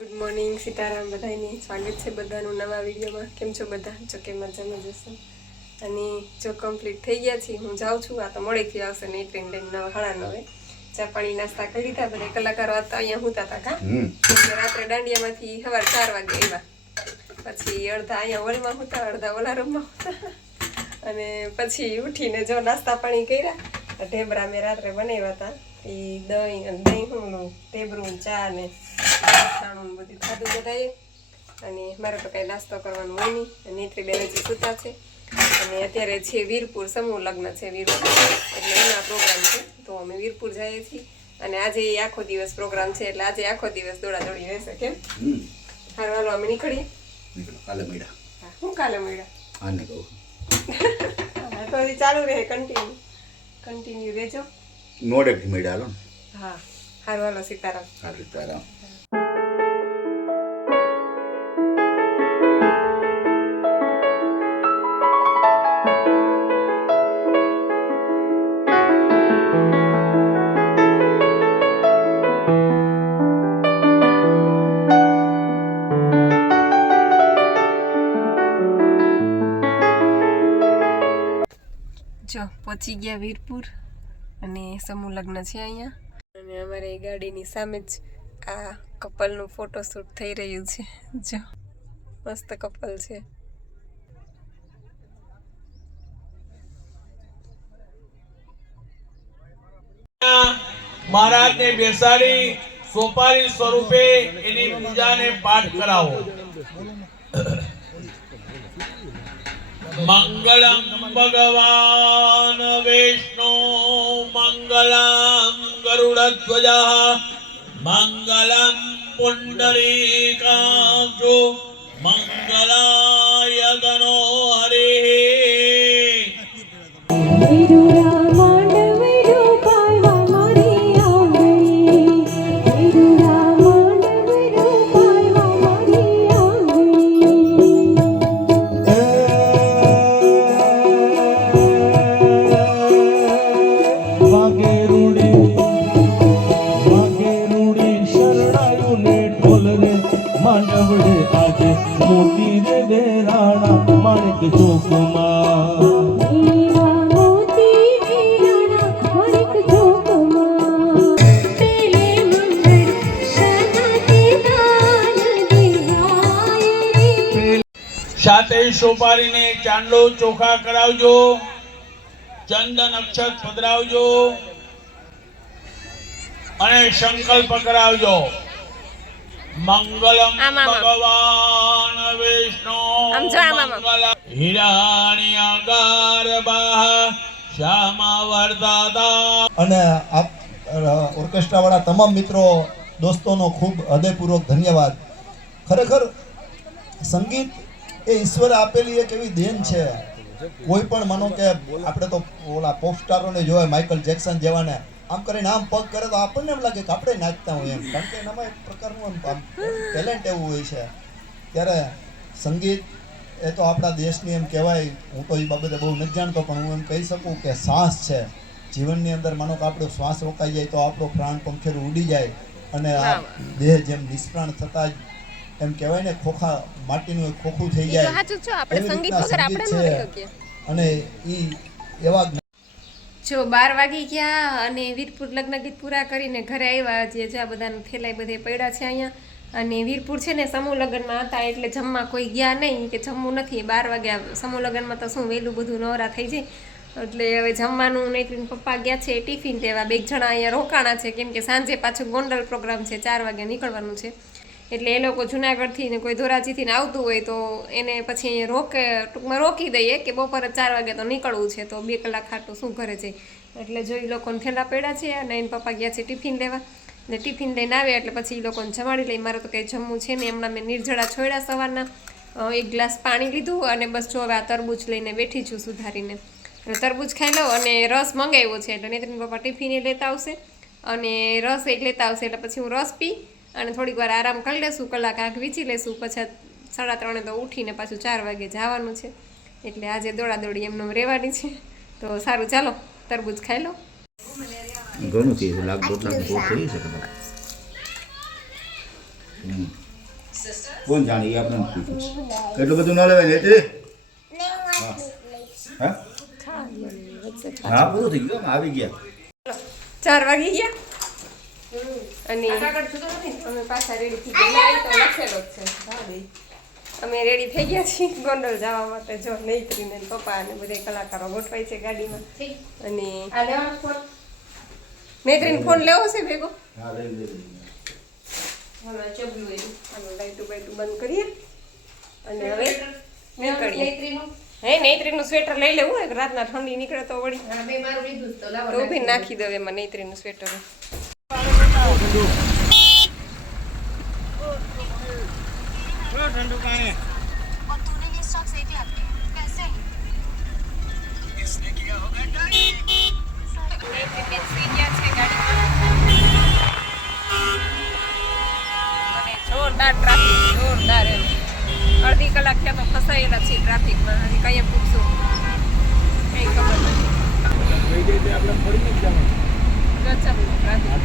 Good morning Sitaram બધાને સ્વાગત છે બધાનું નવા વિડીયોમાં। કેમ છો બધા? જો કે મજામાં જશો અને જો કમ્પ્લીટ થઈ ગયા છે હું જાઉં છું। આ તો મોડેથી આવશે ને ટ્રેન લઈને 9:30 ચા પાણી નાસ્તા કરી લીધા। બધા કલાકારો હતા અહીંયા હુતા હતા કા રાત્રે દાંડિયામાંથી સવાર 4 વાગે આવ્યા। પછી અડધા અહીંયા હોલમાં હુતા, અડધા ઓલા રૂમમાં હુતા અને પછી ઉઠીને જો નાસ્તા પાણી કર્યા। ઢેબરા મેં રાત્રે બનાવ્યા હતા, એ દહીં હું ઢેબરું ચા ને ખાણું બધું ખાધું બધાએ। અને મારે તો કાંઈ નાસ્તો કરવાનો હોય નહીં। નેત્રી બેન હજી સૂતા છે અને અત્યારે છે વીરપુર સમૂહ લગ્ન છે વીરપુર, એટલે એના પ્રોગ્રામ છે તો અમે વીરપુર જઈએ છીએ। અને આજે આખો દિવસ પ્રોગ્રામ છે એટલે આજે આખો દિવસ દોડાદોડી રહેશે। કેમ હાલ હાલો અમે નીકળીએ? કાલે મળ્યા? હા, હું કાલે મળ્યા આને કહું તો હજી ચાલુ રહે, કન્ટિન્યુ રહેજો। નોડેથી મળ્યા હાલો। હા હાલ હાલો સીતારામ। હા સીતારામ। જો પહોંચી ગયા વીરપુર અને સમૂહ લગ્ન છે અહીંયા। અને અમારે ગાડીની સામે જ આ કપલનું ફોટોશૂટ થઈ રહ્યું છે। જો મસ્ત કપલ છે। મહારાજને બેસાડી સોપારી સ્વરૂપે એની પૂજાને પાઠ કરાવો। મંગલમ ભગવાન વિષ્ણુ મંગલમ ગરુડધ્વજા મંગલમ પુંડરીકાક્ષો મંગલાય ગણો હરિ। મોતી રે દેરાણા માણેક સાથે સોપારીને ચાંદલો ચોખા કરાવજો, ચંદન અક્ષત પધરાવજો અને સંકલ્પ કરાવજો। મંગલમ ભગવાન વિષ્ણુ મંગલ હિરણ્ય ગર્ભ શ્યામા વર્ધતા। અને આપ ઓર્કેસ્ટ્રા વાળા તમામ મિત્રો દોસ્તોનો ખૂબ હૃદયપૂર્વક ધન્યવાદ। ખરેખર સંગીત એ ઈશ્વરે આપેલી એક એવી દેન છે। કોઈ પણ માનો કે આપણે તો ઓલા પોપ સ્ટારોને જોવાય, માઇકલ જેક્સન જેવાને આમ કરીને આમ પગ કરે તો આપણને એમ લાગે કે આપણે નાચતા હોય એમ, કારણ કે એનામાં એક પ્રકારનું ટેલેન્ટ એવું હોય છે। ત્યારે સંગીત એ તો આપણા દેશની એમ કહેવાય, હું તો એ બાબતે બહુ નથી જાણતો પણ હું એમ કહી શકું કે શ્વાસ છે જીવનની અંદર। માનો કે આપણો શ્વાસ રોકાઈ જાય તો આપણો પ્રાણ પંખેરું ઉડી જાય અને આ દેહ જેમ નિષ્પ્રાણ થતા જ એમ કહેવાય ને ખોખા માટીનું એક ખોખું થઈ જાય, અને એ એવા જો 12 વાગી ગયા અને વીરપુર લગ્ન ગીત પૂરા કરીને ઘરે આવ્યા। જે જ્યાં બધાને થેલાઈ બધે પડ્યા છે અહીંયા। અને વીરપુર છે ને સમૂહ લગ્નમાં હતા એટલે જમવા કોઈ ગયા નહીં, કે જમવું નથી। 12 વાગ્યા સમૂહ લગ્નમાં તો શું વહેલું બધું નવરા થઈ જાય, એટલે હવે જમવાનું નહીં। પપ્પા ગયા છે ટિફિન લેવા, 2 જણા અહીંયા રોકાણા છે કેમ કે સાંજે પાછું ગોંડલ પ્રોગ્રામ છે, 4 વાગે નીકળવાનું છે। એટલે એ લોકો જુનાગઢથી ને કોઈ ધોરાજીથી આવતું હોય તો એને પછી અહીંયા ટૂંકમાં રોકી દઈએ કે બપોરે 4 વાગે તો નીકળવું છે તો 2 કલાક ખાટું શું ઘરે જઈ। એટલે જો એ લોકોને થેલા પડ્યા છે અને એને પપ્પા ગયા છે ટિફિન લેવા, ને ટિફિન લઈને આવ્યા એટલે પછી એ લોકોને જમાડી લઈ। મારે તો કંઈ જમવું છે ને, હમણાં મેં નિર્જળા છોડ્યા સવારના, 1 ગ્લાસ પાણી લીધું અને બસ જો હવે આ તરબૂચ લઈને બેઠી છું સુધારીને। એટલે તરબૂચ ખાઈ લઉં અને રસ મંગાવ્યો છે એટલે નહીં પપ્પા ટિફિને લેતા આવશે અને રસ એક લેતા આવશે, એટલે પછી હું રસ પી અને થોડીક વાર આરામ કરી લેશું, કલાક આંખ વીંચી લેશું, પછી 3:30 તો ઉઠીને પાછું 4 વાગે જવાનું છે। એટલે આજે દોડાદોડી એમને રહેવાની છે। તો સારું ચાલો તરબૂચ ખાઈ લો। ઘણું થઈ લાખ 2 લાખ થઈ શકે। કોણ જાણે એ આપણે પૂછ્યું કેટલું બધું ન લેવાય ને તે હા હા બધું થઈ ગયું આવી ગયા 4 વાગી ગયા અને અમે પાછા રેડી થઈ ગયા તો લખેલો જ છે ભાઈ અમે રેડી થઈ ગયા છીએ ગોંડલ જવા માટે જો નૈત્રીને પપ્પા અને બધા કલાકારો ગોઠવાય છે ગાડીમાં અને નૈત્રીને ફોન લેવો છે ભેગો હા લઈ ચબલું એનું આનું લાઈટું બાઈટું બંધ કરીએ અને હવે નીકળીએ હે નૈત્રીનું સ્વેટર લઈ લેવું એક રાતના ઠંડી નીકળે તો વળી તો ઊભી નાખી દઉં એમાં નૈત્રીનું સ્વેટર જોરદાર ટ્રાફિક જોરદાર એમ અડધી કલાક થયા તો ફસાયેલા છે ટ્રાફિકમાં હજી કઈ પૂછશું કઈ ખબર નથી ગજબનું ટ્રાફિક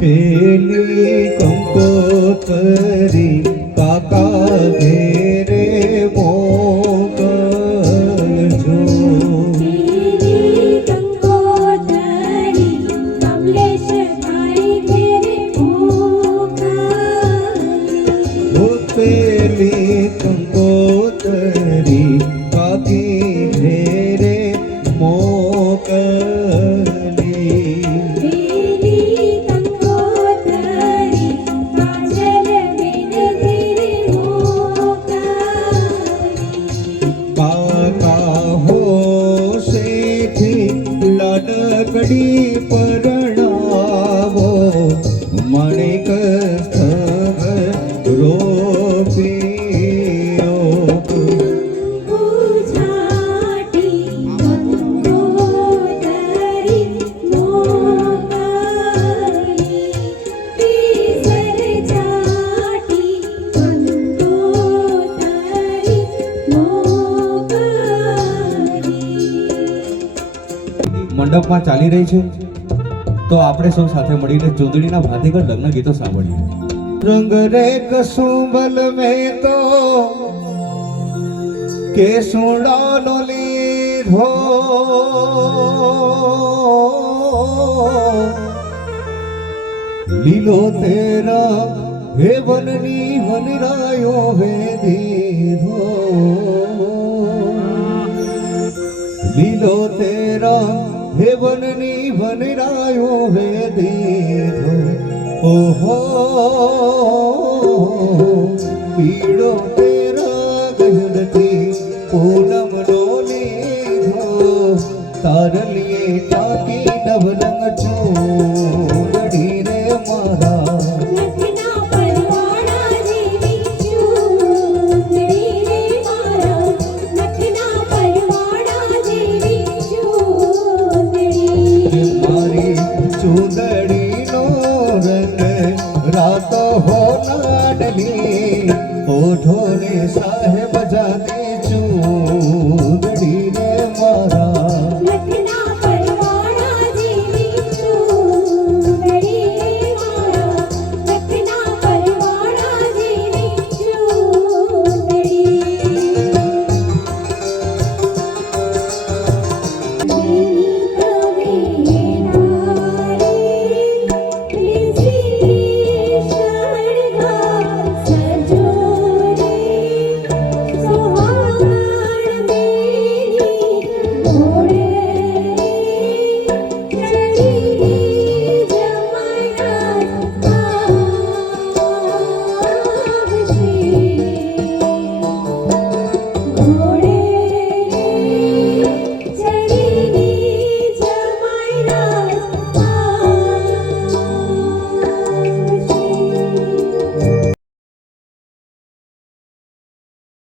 પેલી કંકોતરી કાકા ઘેરે મોકલજો પેલી કંકોતરી કાકી ઘેરે મોકલી કાકા હો શેઠી લડકડી પરણાવો મણિક મંડપમાં ચાલી રહી છે તો આપણે સૌ સાથે મળીને ચૂંદડીના ભાતીગળ લગ્ન ગીતો સાંભળીએ રંગ રે કસુંબલ મેં તો કેસુડાનો લીધો લીલો તેરા હે વનની વનરાયો હે દીધો લીલો તેરા હે વનની વનરાયો હે દીધો ઓહો પીળો તેરા ગજડથી પૂનમનો લીધો તારલીએ ટાંકી નવરંગ ચોગડી રે મારા ચૂંદડીનો રંગ રાતો હો ના